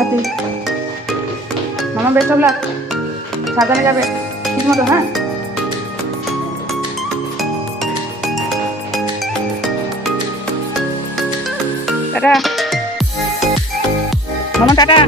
হাতি মামা বেশ লাগ সাজানো যাবে ঠিক মতো। হ্যাঁ টাটা মামা, টাটা।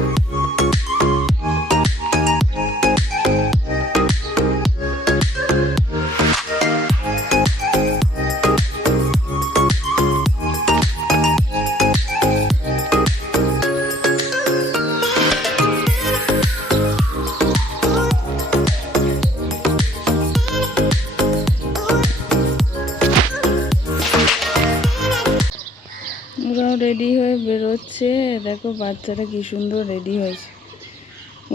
ওরাও রেডি হয়ে বেরোচ্ছে। দেখো বাচ্চাটা কি সুন্দর রেডি হয়েছে।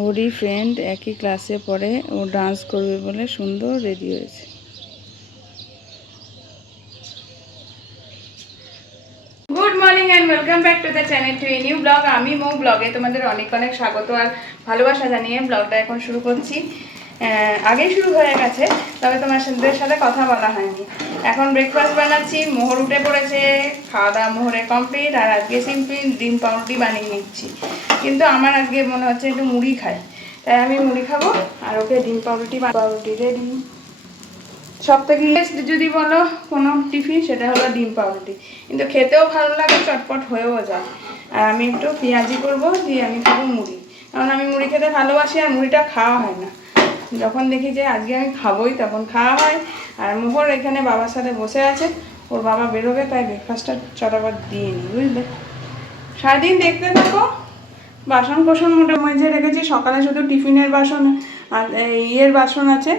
ওরই ফ্রেন্ড, একই ক্লাসে পড়ে, ও ডান্স করবে বলে সুন্দর রেডি হয়েছে। Good morning and welcome back to the channel to a new blog. আমি মৌ ব্লগে তোমাদের অনেক অনেক স্বাগত আর ভালোবাসা জানিয়ে ব্লগটা এখন শুরু করছি। আগেই শুরু হয়ে গেছে, তবে তোমাদের সাথে কথা বলা হয়নি। এখন ব্রেকফাস্ট বানাচ্ছি, মোহর উঠে পড়েছে, খাওয়া দাওয়া মোহরে কমপ্লিট। আর আজকে সিম্পল ডিম পাউরুটি বানিয়ে নিচ্ছি, কিন্তু আমার আজকে মনে হচ্ছে একটু মুড়ি খাই, তাই আমি মুড়ি খাবো আর ওকে ডিম পাউরুটি রেডি। সব থেকে বেস্ট যদি বলো কোনো টিফিন, সেটা হলো ডিম পাউরুটি, কিন্তু খেতেও ভালো লাগে, চটপট হয়েও যায়। আর আমি একটু পেঁয়াজি করবো, দিয়ে আমি খাবো মুড়ি, কারণ আমি মুড়ি খেতে ভালোবাসি আর মুড়িটা খাওয়া হয় না। যখন দেখি যে আজকে আমি খাবোই তখন খাওয়া হয়। আর মোহর এখানে বাবার সাথে বসে আছে, ওর বাবা বেরোবে, তাই ব্রেকফাস্টটা চটাপট দিয়ে নিই, বুঝলে। সারাদিন দেখতে থাকো। বাসন কোসন মোটামুটি মেজে রেখেছি, সকালে শুধু টিফিনের বাসন আর ইয়ের বাসন আছে,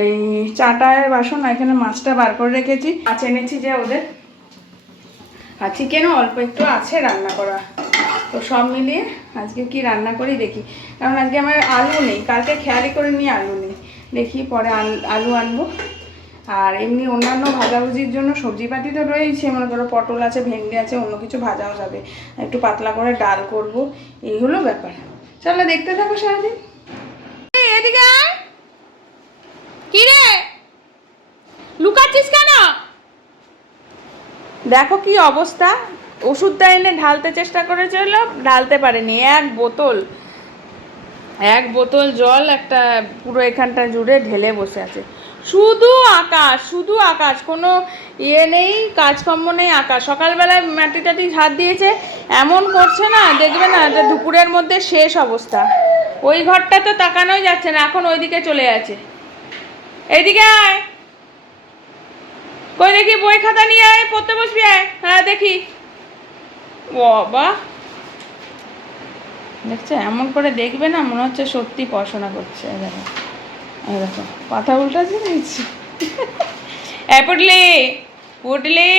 এই চাটায়ের বাসন। এখানে মাছটা বার করে রেখেছি, মাছ এনেছি যে ওদের, আর চিকেনও অল্প একটু আছে রান্না করা। তো সব মিলিয়ে আজকে কি রান্না করি দেখি, কারণ আজকে আমার আলু নেই, কালকে খেয়ালি করে নিয়ে আলু নেই, দেখি পরে আলু আনবো। আর এমনি অন্যান্য ভাজাভুজির জন্য সবজিপাতি তো রয়েছে, মনে করো পটল আছে, ভেন্ডি আছে, অন্য কিছু ভাজাও যাবে, একটু পাতলা করে ডাল করব, এই হলো ব্যাপার। চলো দেখতে থাকো সারাদিন। এদিকে কি রে লুকাচ্ছিস কেন? দেখো কি অবস্থা, ওষুধটা এনে ঢালতে চেষ্টা করেছিল, ঢালতে পারেনি। এক বোতল জল একটা পুরো এখানটা জুড়ে ঢেলে বসে আছে। শুধু আকাশ, শুধু আকাশ, কোনো ইয়ে নেই, কাজকর্ম নেই। আকাশ সকালবেলায় মাটি টাটি ঝাড় দিয়েছে, এমন করছে না, দেখবে না যে দুপুরের মধ্যে শেষ অবস্থা। ওই ঘরটা তো তাকানোই যাচ্ছে না, এখন ওইদিকে চলে আছে। এইদিকে আয়, কই দেখি বই খাতা নিয়ে আয়, পড়তে বসবি আয়। হ্যাঁ দেখি, বাবা দেখছো এমন করে দেখবে না, মনে হচ্ছে সত্যি পড়াশোনা করছে। দেখো দেখো কথা উল্টাচ্ছে দিচ্ছি। পুটলি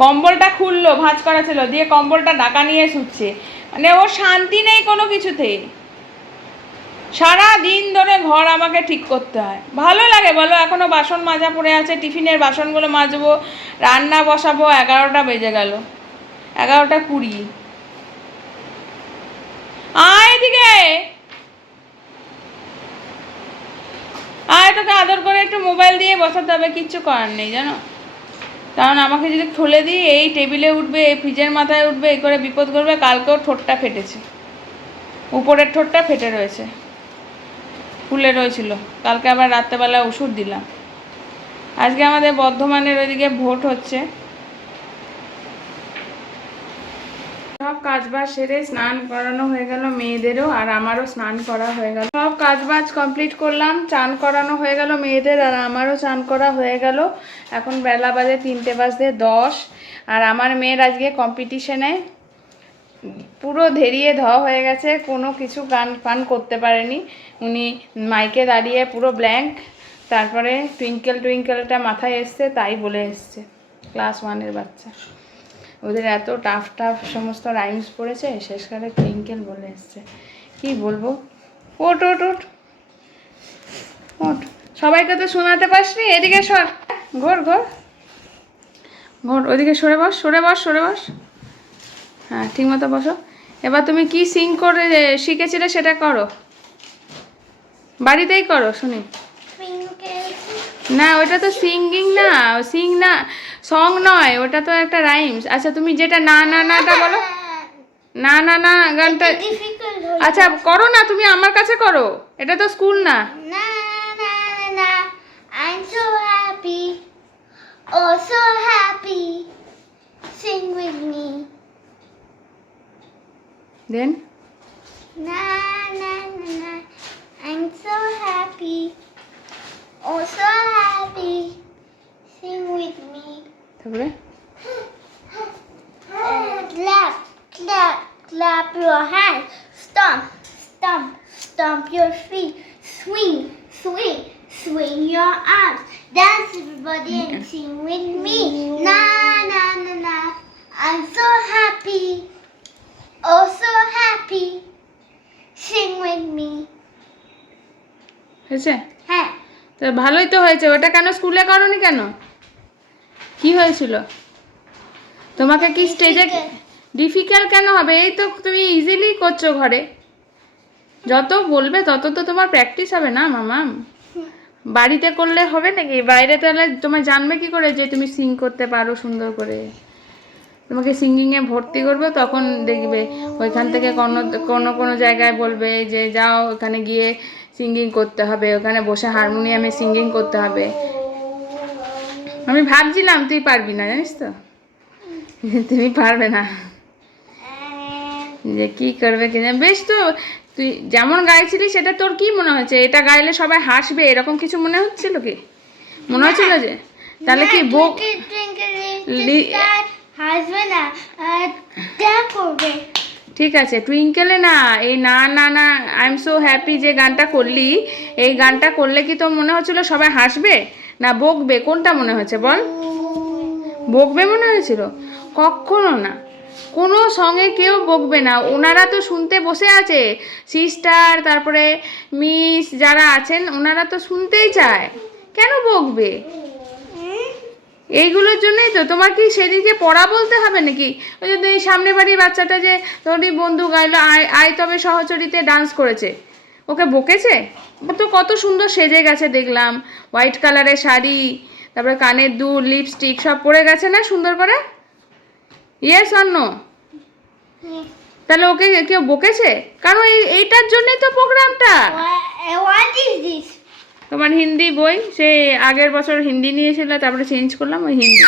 কম্বলটা খুললো, ভাঁজ করা ছিল, দিয়ে কম্বলটা ঢাকা নিয়ে শুচ্ছে। মানে ও শান্তি নেই কোনো কিছুতেই, সারা দিন ধরে ঘর আমাকে ঠিক করতে হয়। ভালো লাগে বলো? এখনো বাসন মাজা পড়ে আছে, টিফিনের বাসনগুলো মাজবো, রান্না বসাবো। 11টা বেজে গেল, 11:20। আয় এদিকে আয়, তোকে আদর করে একটু মোবাইল দিয়ে বসাতে হবে, কিচ্ছু করার নেই জানো। কারণ আমাকে যদি খুলে দিই, এই টেবিলে উঠবে, এই ফ্রিজের মাথায় উঠবে, এই করে বিপদ করবে। কালকেও ঠোঁটটা ফেটেছে, উপরের ঠোঁটটা ফেটে রয়েছে, ফুলে রয়েছিল। কালকে আবার রাত্রেবেলা ওষুধ দিলাম। আজকে আমাদের বর্ধমানের ওইদিকে ভোট হচ্ছে। সব কাজবাজ সেরে স্নান করানো হয়ে গেল মেয়েদেরও, আর আমারও স্নান করা হয়ে গেল। সব কাজবাজ কমপ্লিট করলাম, চান করানো হয়ে গেল মেয়েদের, আর আমারও চান করা হয়ে গেল। এখন বেলা বাজে 3:10। আর আমার মেয়ের আজকে কম্পিটিশনে পুরো ধেরিয়ে ধোয়া হয়ে গেছে, কোনো কিছু গান ফান করতে পারেনি। উনি মাইকে দাঁড়িয়ে পুরো ব্ল্যাঙ্ক, তারপরে টুইঙ্কেল টুইঙ্কেলটা মাথায় এসছে, তাই বলে এসছে। ক্লাস 1-এর বাচ্চা, ওদের এত টাফ টাফ সমস্ত রাইমস পড়েছে, শেষকালে টুইঙ্কেল বলে এসছে। কি বলবো, ওট ওট ওট ওট, সবাইকে তো শোনাতে পারসনি। এদিকে সর, ঘোর ঘোর ঘোর, ওইদিকে সরে বস, সরে বস, সরে বস। হ্যাঁ ঠিক মতো বসো। এবার তুমি কি সিং করে শিখেছিলে সেটা করো, বাড়িতেই করো শুনি। না ওটা তো সিঙ্গিং না, সিং না, সং নয়, ওটা তো একটা রাইমস। আচ্ছা তুমি যেটা না না নাটা বলো। না না না গানটা আচ্ছা করো না, তুমি আমার কাছে করো, এটা তো স্কুল না। না না না I'm so happy, oh so happy, sing with me. Then Na na na I'm so happy, oh so happy, sing with me. তারপরে Clap, clap, clap your hands. Stomp, stomp, stomp your feet. Swing, swing, swing your arms. Dance everybody and sing with me. Na na na na. I'm so happy. Oh so happy. Sing with me. হয়েছে? হ্যাঁ। তো ভালোই তো হয়েছে। ওটা কেন স্কুলে করনি কেন? কি হয়েছিল? তোমাকে কি স্টেজে ডিফিকাল্ট কেন হবে? এই তো তুমি ইজিলি করছো ঘরে। যত বলবে তত তো তোমার প্র্যাকটিস হবে না মামাম। বাড়িতে করলে হবে নাকি? বাইরে তাহলে তোমার জানবে কি করে যে তুমি সিং করতে পারো সুন্দর করে? তোমাকে সিঙ্গিংয়ে ভর্তি করবে, তখন দেখবে ওইখান থেকে কোনো জায়গায় বলবে যে যাও ওখানে গিয়ে সিঙ্গিং করতে হবে, ওখানে বসে হারমোনিয়ামে সিঙ্গিং করতে হবে। আমি ভাবছিলাম তুই পারবি না, জানিস তো তুমি পারবে না, যে কি করবে কি জানে। বেশ তো, তুই যেমন গাইছিলি সেটা তোর কি মনে হচ্ছে? এটা গাইলে সবাই হাসবে এরকম কিছু মনে হচ্ছিল কি? মনে হচ্ছিল যে তাহলে কি বক হাসবে না, করবে। ঠিক আছে, টুইঙ্কেলে না, এই না না না আই এম সো হ্যাপি যে গানটা করলি, এই গানটা করলে কি তোর মনে হচ্ছিল সবাই হাসবে না বকবে? কোনটা মনে হয়েছে বল? বকবে মনে হয়েছিল? কখনো না, কোনো সঙ্গে কেউ বকবে না। ওনারা তো শুনতে বসে আছে, সিস্টার তারপরে মিস যারা আছেন ওনারা তো শুনতেই চায়, কেন বকবে? এইগুলোর জন্যই তো। তোমার কি সেদিকে পড়া বলতে হবে নাকি? ওই যে এই সামনে বাড়ির বাচ্চাটা যে তোরই বন্ধু গাইলো আয় তবে সহচরীতে ডান্স করেছে, ওকে বকেছে? ও তো কত সুন্দর সেজে গেছে দেখলাম, হোয়াইট কালারের শাড়ি, তারপরে কানের দুল, লিপস্টিক সব পরে গেছে না সুন্দর করে? Yes or no? তাহলে ওকে কেউ বকেছে? কারণ এইটার জন্যই তো প্রোগ্রামটা। What is this? তোমার হিন্দি বই, সে আগের বছর হিন্দি নিয়েছিল, তারপরে চেঞ্জ করলাম ওই হিন্দি।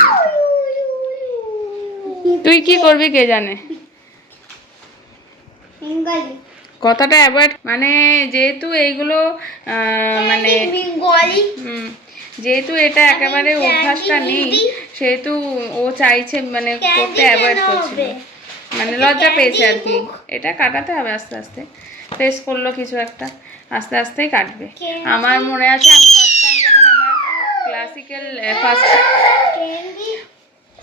তুই কি করবি কে জানে? বেঙ্গলি কথাটা অ্যাভয়েড, মানে যেহেতু এইগুলো মানে বেঙ্গলি যেহেতু এটা একেবারে অভ্যাসটা নেই, সেহেতু ও চাইছে মানে করতে অ্যাভয়েড করছিল, মানে লজ্জা পেয়েছে আর কি। এটা কাটাতে হবে আস্তে আস্তে, ফেস করলো কিছু একটা, আস্তে আস্তেই কাটবে। আমার মনে আছে আমি ফার্স্ট টাইম যখন আমার classical first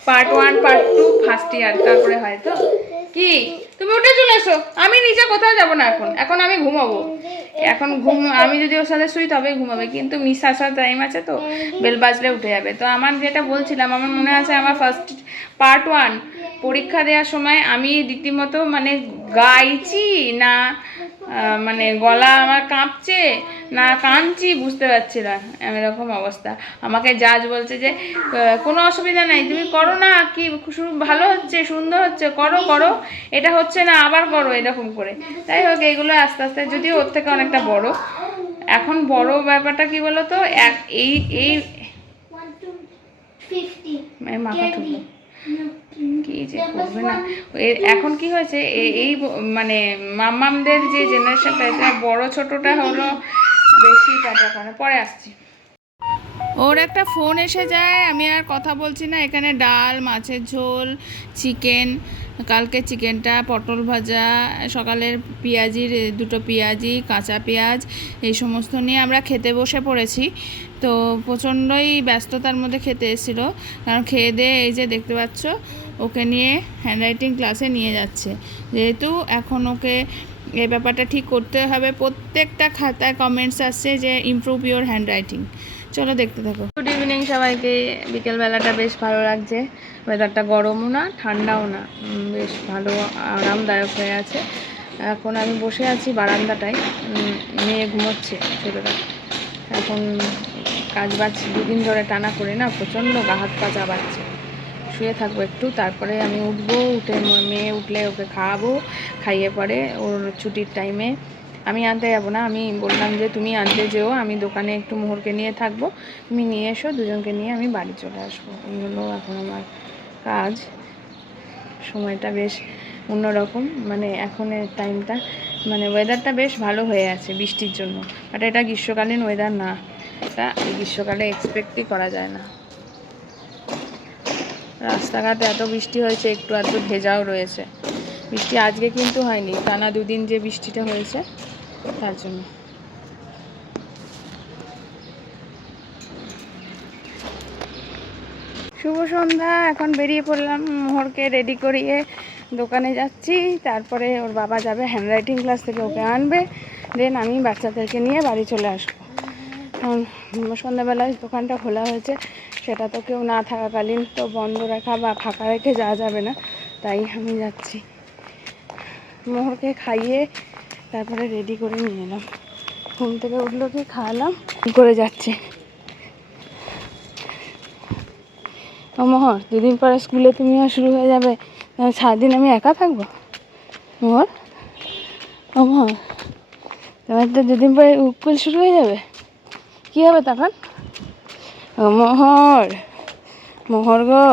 part 1 part 2 first year তারপরে হয় তো কি, তুমি উঠে চলে এসো, আমি নিচে কোথাও যাবো না এখন আমি ঘুমাবো। এখন আমি যদি ওর সাথে শুই তবেই ঘুমাবে, কিন্তু মিস আসার টাইম আছে তো, বেল বাজলে উঠে যাবে। তো আমার যেটা বলছিলাম, আমার মনে আছে আমার ফার্স্ট পার্ট 1 পরীক্ষা দেওয়ার সময় আমি রীতিমতো মানে গাইছি না, মানে গলা আমার কাঁপছে না কাঁদছি বুঝতে পারছি না, এরকম অবস্থা। আমাকে জাজ বলছে যে কোনো অসুবিধা নাই, তুমি করো না, কি ভালো হচ্ছে, সুন্দর হচ্ছে, করো করো, এটা হচ্ছে না আবার করো, এরকম করে। তাই হোক, এইগুলো আস্তে আস্তে, যদিও ওর থেকে অনেকটা বড় এখন। বড় ব্যাপারটা কি বলো তো, এই মাথা ঠুকো কি যে করবে না। এখন কি হয়েছে, এই মানে মাম্মামদের যে জেনারেশনটা, এটা বড় ছোটটা হলো বেশি টাটা করে। পরে আসছি। ওর একটা ফোন এসে যায়, আমি আর কথা বলছি না। এখানে ডাল, মাছের ঝোল, চিকেন, কালকে চিকেনটা, পটল ভাজা, সকালের পেঁয়াজির 2টো পেঁয়াজি, কাঁচা পেঁয়াজ, এই সমস্ত নিয়ে আমরা খেতে বসে পড়েছি। তো প্রচণ্ডই ব্যস্ততার মধ্যে খেতে এসেছিলো, কারণ খেয়ে দিয়ে এই যে দেখতে পাচ্ছ ওকে নিয়ে হ্যান্ডরাইটিং ক্লাসে নিয়ে যাচ্ছে। যেহেতু এখন ওকে এই ব্যাপারটা ঠিক করতে হবে, প্রত্যেকটা খাতায় কমেন্টস আসছে যে ইমপ্রুভ ইউর হ্যান্ডরাইটিং। চলো দেখতে থাকো। গুড ইভিনিং সবাইকে। বিকেলবেলাটা বেশ ভালো লাগছে, ওয়েদারটা গরমও না ঠান্ডাও না, বেশ ভালো আরামদায়ক হয়ে আছে। এখন আমি বসে আছি বারান্দাটায়, মেয়ে ঘুমোচ্ছে ছোটোটা। এখন কাজ বাজ 2 দিন ধরে টানা করে না, প্রচণ্ড গা হাত পা চাবাচ্ছে, শুয়ে থাকবো একটু, তারপরে আমি উঠবো, উঠে মেয়ে উঠলে ওকে খাওয়াবো, খাইয়ে পরে ওর ছুটির টাইমে আমি আনতে যাবো না, আমি বললাম যে তুমি আনতে যেও, আমি দোকানে একটু মোহরকে নিয়ে থাকবো, তুমি নিয়ে এসো, দুজনকে নিয়ে আমি বাড়ি চলে আসবো। এই হলো এখন আমার কাজ। সময়টা বেশ অন্যরকম, মানে এখনের টাইমটা, মানে ওয়েদারটা বেশ ভালো হয়ে আছে বৃষ্টির জন্য, বাট এটা গ্রীষ্মকালীন ওয়েদার না, এটা গ্রীষ্মকালে এক্সপেক্টই করা যায় না। রাস্তাঘাটে এত বৃষ্টি হয়েছে, একটু আধটু ভেজাও রয়েছে। বৃষ্টি আজকে কিন্তু হয়নি, টানা দুদিন যে বৃষ্টিটা হয়েছে তার জন্য। শুভ সন্ধ্যা, এখন বেরিয়ে পড়লাম, মোহরকে রেডি করিয়ে দোকানে যাচ্ছি, তারপরে ওর বাবা যাবে হ্যান্ডরাইটিং ক্লাস থেকে, ওকে আনবে, দেন আমি বাচ্চাদেরকে নিয়ে বাড়ি চলে আসবো। কারণ সন্ধ্যাবেলায় দোকানটা খোলা হয়েছে, সেটা তো কেউ না থাকাকালীন তো বন্ধ রাখা বা ফাঁকা রেখে যাওয়া যাবে না, তাই আমি যাচ্ছি। মোহরকে খাইয়ে তারপরে রেডি করে নিয়ে এলাম, ঘুম থেকে উঠলো কি খাওয়ালাম করে যাচ্ছে। ও মোহর, দুদিন পরে স্কুলে তুমিও শুরু হয়ে যাবে, সারাদিন আমি একা থাকবো? মোহর, ও মোহর, তোমার তো দুদিন পরে স্কুল শুরু হয়ে যাবে, কী হবে তখন? ও মোহর, মোহর গো,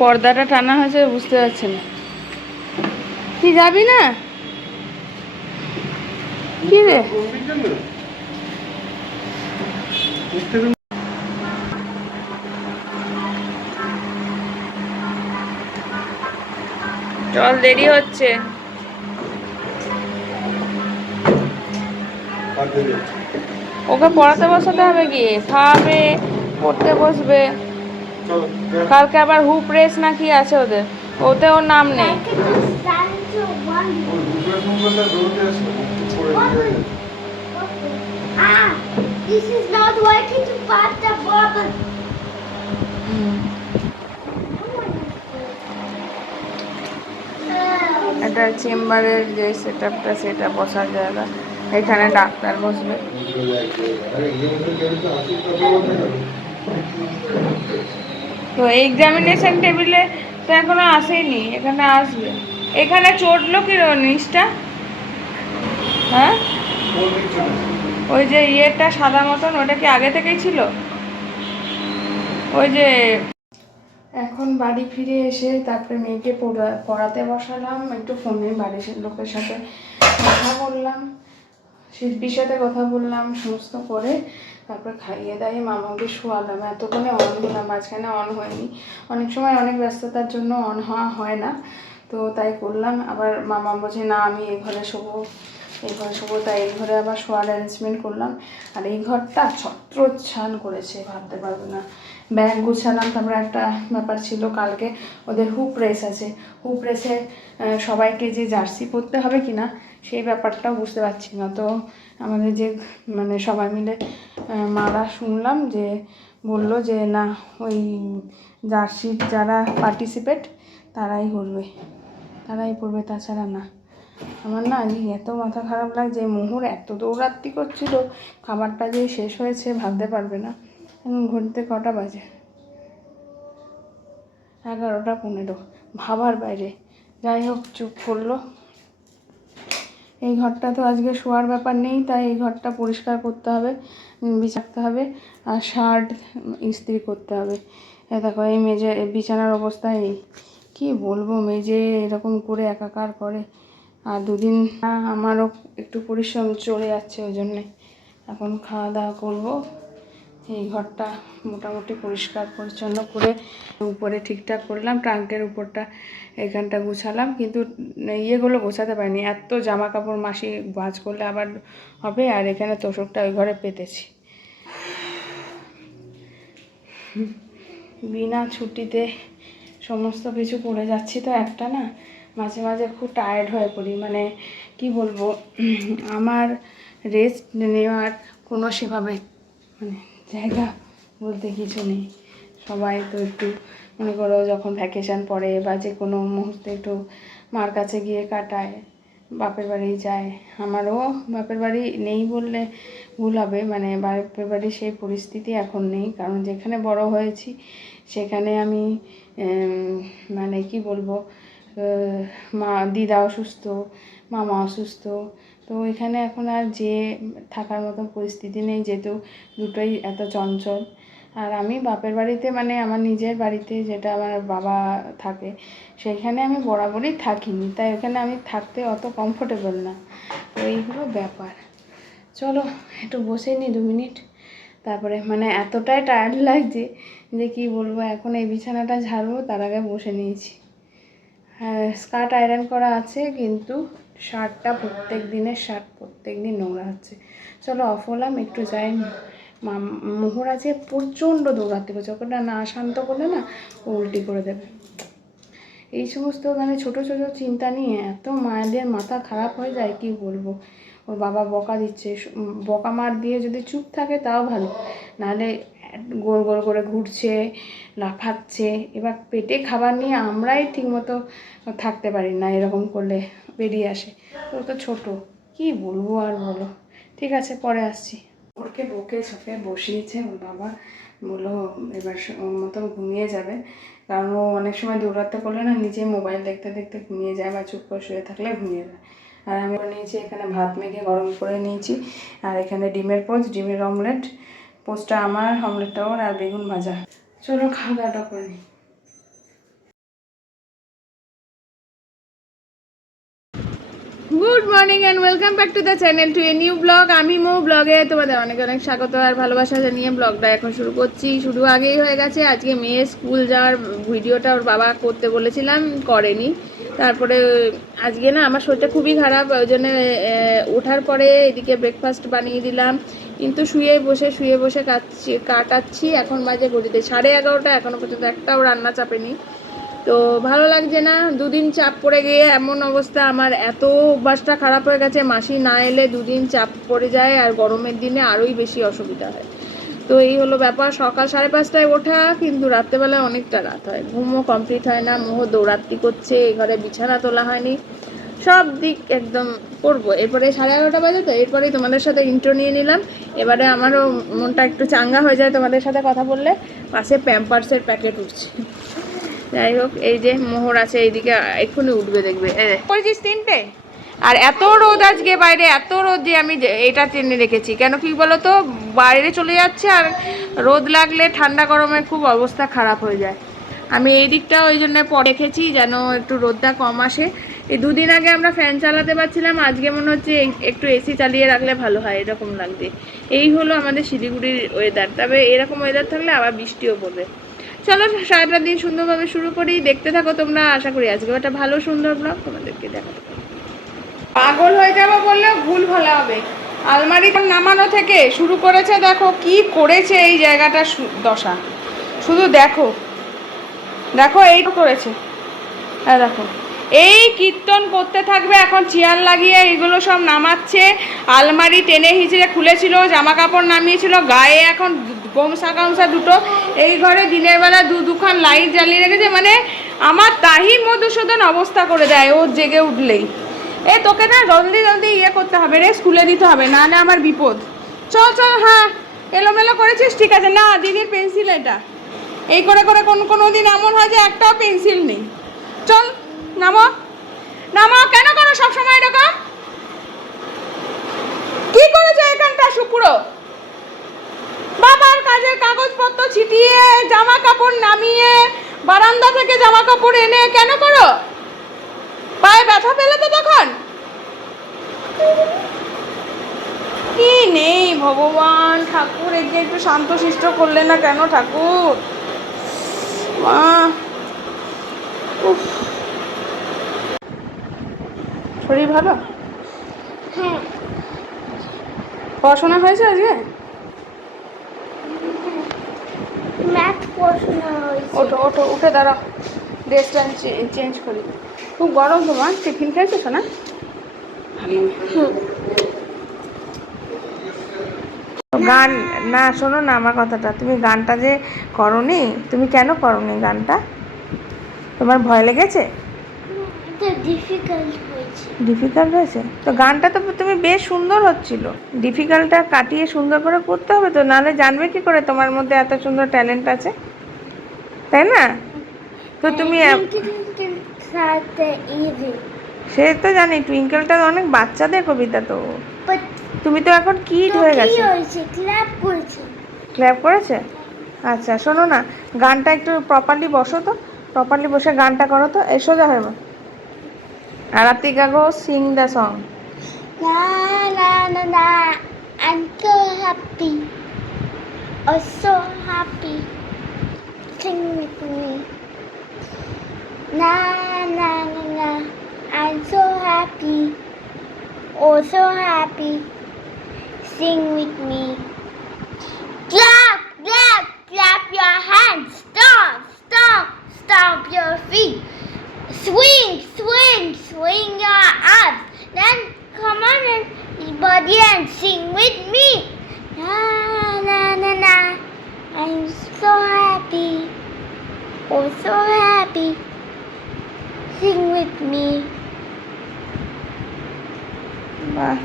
পর্দাটা টানা হয়েছে বুঝতে পারছি না। কি যাবি না? কি রে, চল দেরি হচ্ছে। ওকে পড়াতে বসাতে হবে, গিয়ে খাওয়াবে, পড়তে বসবে। কালকে আবার হুপ রেস না কি আছে ওদের, ওতে ওর নাম নেই। This is not working to pass the bubble. এটা চেম্বারের যে সেট আপটা, সেটা বসার জায়গা, এখানে ডাক্তার বসবে। তো এক্সামিনেশন টেবিলে তো এখনো আসেনি, এখানে আসবে। এখানে চটলো কি নিচটা? হ্যাঁ, ওই যে ইয়েটা সাদা মতন, ওটা কি আগে থেকেই ছিল? ওই যে এখন বাড়ি ফিরে এসে তারপরে মেয়েকে পড়াতে বসালাম, একটু ফোনে বাড়ির লোকের সাথে কথা বললাম, শিল্পীর সাথে কথা বললাম, সমস্ত করে তারপর খাইয়ে দাইয়ে মামাকে শোয়ালাম। এতক্ষণে অন হলাম, মাঝখানে অন হয়নি, অনেক সময় অনেক ব্যস্ততার জন্য অন হওয়া হয় না, তো তাই করলাম। আবার মামা বলছে না আমি এই ঘরে শোবো, এই ঘরে শোবো, তাই এই ঘরে আবার শোয়ার অ্যারেঞ্জমেন্ট করলাম। আর এই ঘরটা ছত্রচ্ছান করেছে, ভাবতে পারবে না। ব্যাগ গুছালাম, তারপরে একটা ব্যাপার ছিল, কালকে ওদের হুপ রেস আছে, হুপ রেসে সবাইকে যে জার্সি পরতে হবে কি না সেই ব্যাপারটাও বুঝতে পারছি না। তো আমাদের যে মানে সবাই মিলে মারা শুনলাম যে বললো যে না, ওই জার্সির যারা পার্টিসিপেট তারাই পড়বে, তাছাড়া না। আমার না আজকে এত মাথা খারাপ লাগছে, মোহর এত দৌড়াত্তি করছিল, খাবারটা যে শেষ হয়েছে ভাবতে পারবে না। এখন ঘড়িতে কটা বাজে? 11:15, ভাবার বাইরে। যাই হোক, চুপ করলো। এই ঘরটা তো আজকে শোয়ার ব্যাপার নেই, তাই এই ঘরটা পরিষ্কার করতে হবে, বিছাতে হবে, আর শার্ট ইস্ত্রি করতে হবে। দেখো এই মেজে বিছানার অবস্থা, এই কী বলবো, মেজে এরকম করে একাকার করে। আর দুদিন আমারও একটু পরিশ্রম চলে যাচ্ছে, ওই জন্যে এখন খাওয়া দাওয়া করবো। এই ঘরটা মোটামুটি পরিষ্কার পরিচ্ছন্ন করে উপরে ঠিকঠাক করলাম, ট্রাঙ্কের উপরটা এখানটা গুছালাম, কিন্তু ইয়েগুলো গোছাতে পারিনি, এত জামা কাপড় মাসি ভাঁজ করলে আবার হবে। আর এখানে তোষকটা ওই ঘরে পেতেছি, বিনা ছুটিতে সমস্ত কিছু করে যাচ্ছি তো একটা না, মাঝে মাঝে খুব টায়ার্ড হয়ে পড়ি, মানে কি বলবো, আমার রেস্ট নেওয়ার কোনো সেভাবে মানে জায়গা বলতে কিছু নেই। সবাই তো একটু মনে করো যখন ভ্যাকেশান পড়ে বা যে কোনো মুহূর্তে একটু মার কাছে গিয়ে কাটায়, বাপের বাড়ি যায়। আমারও বাপের বাড়ি নেই বললে ভুল হবে, মানে বাপের বাড়ির সেই পরিস্থিতি এখন নেই, কারণ যেখানে বড় হয়েছি সেখানে আমি মানে কি বলবো, মা দিদা অসুস্থ, মামা অসুস্থ, তো এখানে এখন আর যে থাকার মতো পরিস্থিতি নেই, যেহেতু দুটোই এত চঞ্চল। আর আমি বাপের বাড়িতে মানে আমার নিজের বাড়িতে যেটা আমার বাবা থাকে সেইখানে আমি বরাবরই থাকিনি, তাই ওখানে আমি থাকতে অত কমফোর্টেবল না। তো এই হলো ব্যাপার। চলো একটু বসে নিই 2 মিনিট, তারপরে মানে এতটাই টায়ার্ড লাগছে যে কি বলবো। এখন এই বিছানাটা ঝাড়বো, তার আগে বসে নিয়েছি। হ্যাঁ, স্কার্ট আয়রন করা আছে, কিন্তু শার্টটা প্রত্যেক দিনের শার্ট প্রত্যেক দিন নোংরা হচ্ছে। চলো অফ হলাম, একটু যাই। মোহর আছে প্রচণ্ড দৌড়াতে করছে, ওটা না শান্ত করলে না ও উল্টি করে দেবে। এই সমস্ত মানে ছোটো ছোটো চিন্তা নিয়ে এত মায়েদের মাথা খারাপ হয়ে যায় কি বলবো। ওর বাবা বকা দিচ্ছে, বকা মার দিয়ে যদি চুপ থাকে তাও ভালো, নাহলে গোল গোল করে ঘুরছে, লাফাচ্ছে। এবার পেটে খাবার নিয়ে আমরাই ঠিকমতো থাকতে পারি না, এরকম করলে বেরিয়ে আসে। ও তো ছোটো, কি বলবো আর বলো। ঠিক আছে, পরে আসছি। ওকে বকে ঝোপে বসিয়েছে ওর বাবা, বললো এবার ওর মতন ঘুমিয়ে যাবে, কারণ ও অনেক সময় দৌড়াতে করলে না নিজে মোবাইল দেখতে দেখতে ঘুমিয়ে যায়, বা চুপ করে শুয়ে থাকলে ঘুমিয়ে যায়। আর আমি নিয়েছি এখানে ভাত মেখে গরম করে নিয়েছি, আর এখানে ডিমের পোস্ট, ডিমের অমলেট। পোস্টটা আমার, অমলেটটা ওর, আর বেগুন ভাজা। চলো খাওয়া দাওয়াটা করে নিই। Good morning and welcome back to the channel, to a new blog. আমি মৌ ব্লগে তোমাদের অনেক অনেক স্বাগত আর ভালোবাসা জানিয়ে ব্লগটা এখন শুরু করছি। শুরু আগেই হয়ে গেছে। আজকে মেয়ে স্কুল যাওয়ার ভিডিওটা ওর বাবা করতে বলেছিলাম, করেনি। তারপরে আজকে না আমার শরীরটা খুবই খারাপ, ওই জন্য ওঠার পরে এদিকে ব্রেকফাস্ট বানিয়ে দিলাম, কিন্তু শুয়ে বসে কাটাচ্ছি। এখন বাজে ঘড়িতে 11:30, এখনও পর্যন্ত একটাও রান্না চাপেনি। তো ভালো লাগছে না, 2 দিন চাপ পড়ে গিয়ে এমন অবস্থা। আমার এত অভ্যাসটা খারাপ হয়ে গেছে, মাসি না এলে 2 দিন চাপ পড়ে যায়, আর গরমের দিনে আরোই বেশি অসুবিধা হয়। তো এই হলো ব্যাপার। সকাল 5:30টায় ওঠা, কিন্তু রাত্রেবেলায় অনেকটা রাত হয়, ঘুমও কমপ্লিট হয় না। মোহ দৌড়াত্তি করছে, এই ঘরে বিছানা তোলা হয়নি, সব দিক একদম করবো। এরপরে 11:30 বাজে, তো এরপরেই তোমাদের সাথে ইন্ট্রো নিয়ে নিলাম। এবারে আমারও মনটা একটু চাঙ্গা হয়ে যায় তোমাদের সাথে কথা বললে। পাশে প্যাম্পার্সের প্যাকেট উঠছে। যাই হোক, এই যে মোহর আছে এইদিকে, এক্ষুনি উঠবে দেখবে। করেছিস 3টে, আর এত রোদ আজকে বাইরে, এত রোদ যে আমি এটা টেনে রেখেছি। কেন কি বলো তো, বাইরে চলে যাচ্ছে, আর রোদ লাগলে ঠান্ডা গরমে খুব অবস্থা খারাপ হয়ে যায়। আমি এই দিকটা ওই জন্য রেখেছি যেন একটু রোদটা কম আসে। এই 2 দিন আগে আমরা ফ্যান চালাতে পারছিলাম, আজকে মনে হচ্ছে একটু এসি চালিয়ে রাখলে ভালো হয়, এরকম লাগবে। এই হলো আমাদের শিলিগুড়ির ওয়েদার। তবে এরকম ওয়েদার থাকলে আবার বৃষ্টিও পড়বে। চলো সারাটা দিন সুন্দরভাবে শুরু করি, দেখতে থাকো তোমরা। আশা করি আজকে একটা ভালো সুন্দর ব্লগ তোমাদেরকে দেখাতে পারবো। পাগল হয়ে যাবো বললেও ভুল ভালো হবে। আলমারি নামানো থেকে শুরু করেছে, দেখো কি করেছে এই জায়গাটা দশা, শুধু দেখো দেখো এই করেছে। হ্যাঁ দেখো, এই কীর্তন করতে থাকবে। এখন চেয়ার লাগিয়ে এইগুলো সব নামাচ্ছে, আলমারি টেনে হিঁচড়ে খুলেছিল, জামা কাপড় নামিয়েছিল, গায়ে এখন গামছা দুটো। এই ঘরে দিনের বেলা দুখান লাইট জ্বালিয়ে রেখেছে, মানে আমার তাহি মধুসূদন অবস্থা করে দেয় ও জেগে উঠলেই। তোকে না জলদি জলদি ইয়ে করতে হবে রে, স্কুলে দিতে হবে, নাহলে আমার বিপদ। চল চল, হ্যাঁ এলোমেলো করেছিস, ঠিক আছে। না, দিদির পেন্সিল এটা। এই করে করে কোনো দিন এমন হয় যে একটাও পেন্সিল নেই। চল নামো নামো, কেন করো সবসময় এরকম? কি করেছে এখানটা শুক্রো? বাবার কাজের কাগজপত্র ছিটিয়ে, জামা কাপড় নামিয়ে, বারান্দা থেকে জামা কাপড় এনে কেন করো? পায়ে ব্যথা পেলে তো তখন? কি নেই ভগবান, ঠাকুর একে একটু শান্তশিষ্ট করলে না কেন ঠাকুর? শরীর ভালো? হ্যাঁ। পড়াশোনা হয়েছে আজকে? ম্যাথ পড়াশোনা হয়েছে। ওঠো ওঠো, উঠে দাঁড়াও, ড্রেসটা চেঞ্জ করি। খুব গরম তোমার, টিফিন খেয়েছো না? গান না, শোনো না আমার কথাটা, তুমি গানটা যে করনি, তুমি কেন করনি গানটা? তোমার ভয় লেগেছে? এটা ডিফিকাল্ট হয়েছে। ডিফিকাল্ট হয়েছে তো গানটা তো তুমি বেশ সুন্দর হচ্ছিল। ডিফিকাল্টটা কাটিয়ে সুন্দর করে করতে হবে তো, নাহলে জানবে কি করে তোমার মধ্যে এত সুন্দর ট্যালেন্ট আছে, তাই না? তো তুমি সাথে ইজি সে তো জানি, টুইঙ্কেলটা অনেক বাচ্চাদের কবিতা তো। বাট তুমি তো এখন কিড তো হয়ে কি গেছে। হয়েছে? ক্ল্যাপ করেছে। ক্ল্যাপ করেছে? আচ্ছা শোনো না, গানটা একটু প্রপারলি বসো তো, প্রপারলি বসে গানটা করো তো, এই সোজা হয়ে যাবে। আরাতিকা গো সিং দ্য সং। না না না না, I'm so happy, oh so happy, sing with me. Na na na na, I'm so happy, oh so happy, sing with me. Clap, clap, clap your hands, stomp, stomp, stomp your feet. Swing, swing, swing your arms. Then come on and body and sing with me. Na na na na. I'm so happy. Oh so happy. Sing with me. বাহ,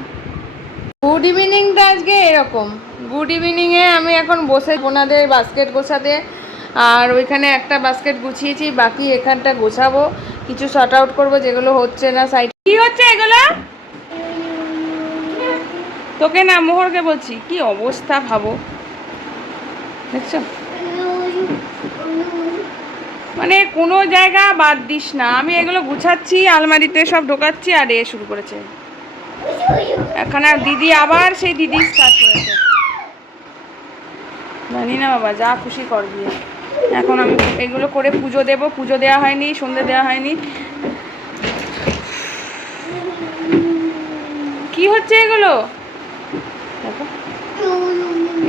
good ইভিনিংটা আজকে এরকম। Good ইভিনিংয়ে আমি এখন বসে ওনাদের basket গোছাতে, আর ওইখানে একটা বাস্কেট গুছিয়েছি, বাকি এখানটা গোছাবো, কিছু শর্ট আউট করবো যেগুলো হচ্ছে না সাইড। কি হচ্ছে এগুলো? তোকে না, মোহরকে বলছি, কি অবস্থা ভাবো, দেখছো? মানে কোনো জায়গা বাদ দিস না। আমি এগুলো গুছাচ্ছি, আলমারিতে সব ঢোকাচ্ছি, আর এ শুরু করেছে এখানে দিদি, আবার সেই দিদি স্টার্ট করেছে। জানি না বাবা, যা খুশি করবি। এখন আমি এগুলো করে পুজো দেব, পুজো দেওয়া হয়নি, সন্ধে দেওয়া হয়নি। কি হচ্ছে এগুলো? দেখো,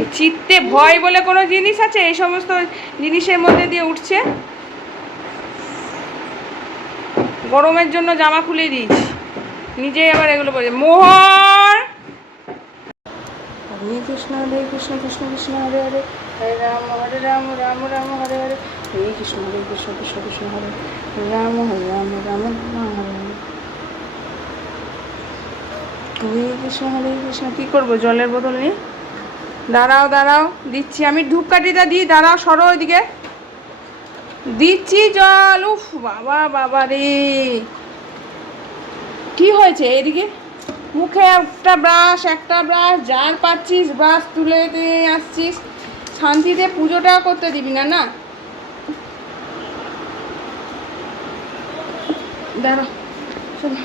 এই চিত্তে ভয় বলে কোনো জিনিস আছে? এই সমস্ত জিনিসের মধ্যে দিয়ে উঠছে। গরমের জন্য জামা খুলে দিয়েছি, নিজেই আবার এগুলো পরে। মোহর, হরে কৃষ্ণ কৃষ্ণ কৃষ্ণ হরে হরে, হরে রাম রাম রাম হরে হরে, হরে কৃষ্ণ কৃষ্ণ কৃষ্ণ হরে রাম রাম রাম হরে হরে, হরে কৃষ্ণ। কী করবো, জলের বোতল নিয়ে? দাঁড়াও দাঁড়াও, দিচ্ছি আমি, ধূপকাঠিটা দিই, দাঁড়াও, সরো ওইদিকে, দিচ্ছি জল। উফ বাবা, বাবা রে, কি হয়েছে এদিকে? মুখে একটা ব্রাশ যার পাচ্ছিস ব্রাশ তুলে দিয়ে আসছিস, শান্তিতে পুজোটা করতে দিবি না? না দাঁড়া, শোনো,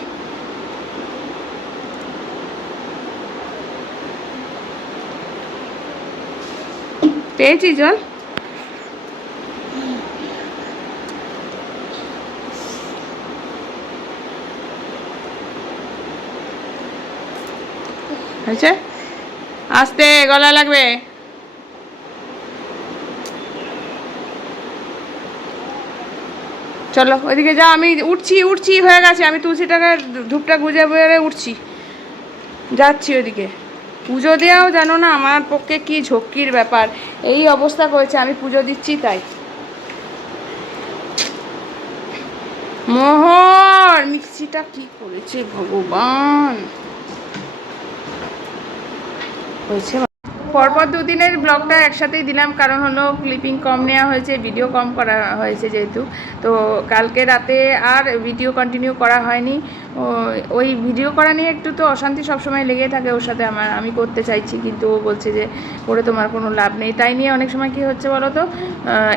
পেয়েছি জল। হয়েছে? আস্তে, গলা লাগবে। চলো ওইদিকে যাও, আমি উঠছি হয়ে গেছে, আমি তুলসীটাকে ধূপটা গুজে বেড়ে উঠছি, যাচ্ছি ওইদিকে। পুজো দেওয়াও জানো না আমার পক্ষে কি ঝক্কির ব্যাপার, এই অবস্থা করেছে, আমি পুজো দিচ্ছি তাই। মোহর মিক্সিটা কি করেছে ভগবান, হয়েছে। পরপর দুদিনের ব্লগটা একসাথেই দিলাম, কারণ হলো ক্লিপিং কম নেওয়া হয়েছে, ভিডিও কম করা হয়েছে যেহেতু। তো কালকে রাতে আর ভিডিও কন্টিনিউ করা হয়নি। ওই ভিডিও করা নিয়ে একটু তো অশান্তি সবসময় লেগে থাকে ওর সাথে আমার। আমি করতে চাইছি কিন্তু ও বলছে যে করে তোমার কোনো লাভ নেই, তাই নিয়ে অনেক সময় কী হচ্ছে বলো তো,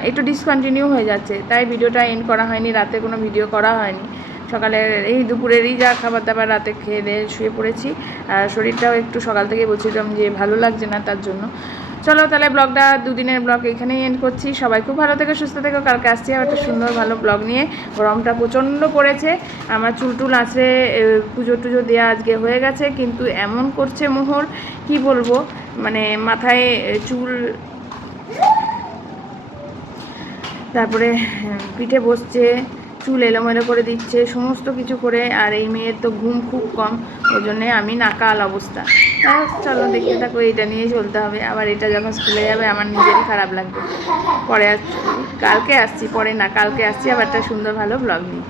একটু ডিসকন্টিনিউ হয়ে যাচ্ছে, তাই ভিডিওটা এন্ড করা হয়নি, রাতে কোনো ভিডিও করা হয়নি। সকালে এই দুপুরেরই যা খাবার দাবার রাতে খেয়ে দিয়ে শুয়ে পড়েছি, আর শরীরটাও একটু সকাল থেকেই বলছিলাম যে ভালো লাগছে না, তার জন্য। চলো তাহলে ব্লগটা, দুদিনের ব্লগ এখানেই এন্ড করছি। সবাই খুব ভালো থেকো, সুস্থ থেকো, কালকে আসছি একটা সুন্দর ভালো ব্লগ নিয়ে। গরমটা প্রচণ্ড পড়েছে, আমার চুল আছে, পুজো টুজো দেওয়া আজকে হয়ে গেছে, কিন্তু এমন করছে মোহর, কি বলবো, মানে মাথায় চুল, তারপরে পিঠে বসছে, চুল এলোমেলো করে দিচ্ছে, সমস্ত কিছু করে। আর এই মেয়ের তো ঘুম খুব কম, ওই জন্যে আমি নাকাল অবস্থা। চলো দেখতে থাকো, এটা নিয়েই চলতে হবে। আবার এটা যখন স্কুলে যাবে আমার নিজেরই খারাপ লাগবে। পরে আসছি, কালকে আসছি, পরে না কালকে আসছি আবার একটা সুন্দর ভালো ব্লগ নিয়ে।